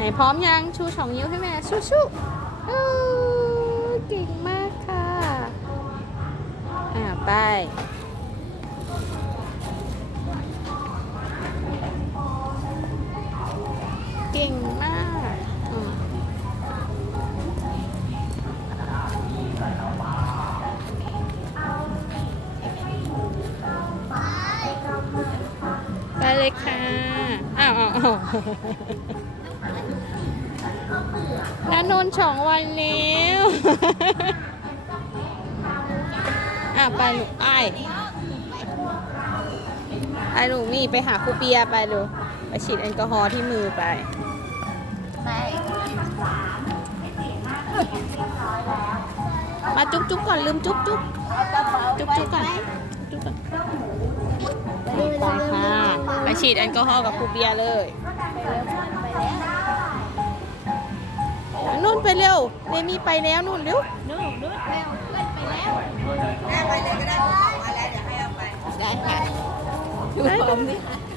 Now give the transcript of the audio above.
ไหนพร้อมยังชูสองนิ้วให้แม่ชูชูเก่งมากค่ะอ่าไปเก่งมากไปเลยค่ะอ้าวอ้าว นานนสองวันแล้วอะไปลูกไอไอลูกนี่ไปหาครูเปียไปลูกไปฉีดแอลกอฮอล์ที่มือไปมาจุ๊บจุ๊บก่อนลืมจุ๊บจุ๊บจุ๊บจุ๊บก่อนจุ๊บก่อนไปค่ะไปฉีดแอลกอฮอล์กับครูเบียร์เลย นุ่นไปเร็วเรมี่ไปแล้วนุ่นเร็วแม่ไปเลยก็ได้ผมบอกมาแล้วเดี๋ยวให้เอาไปได้ค่ะดูพร้อมดิอย่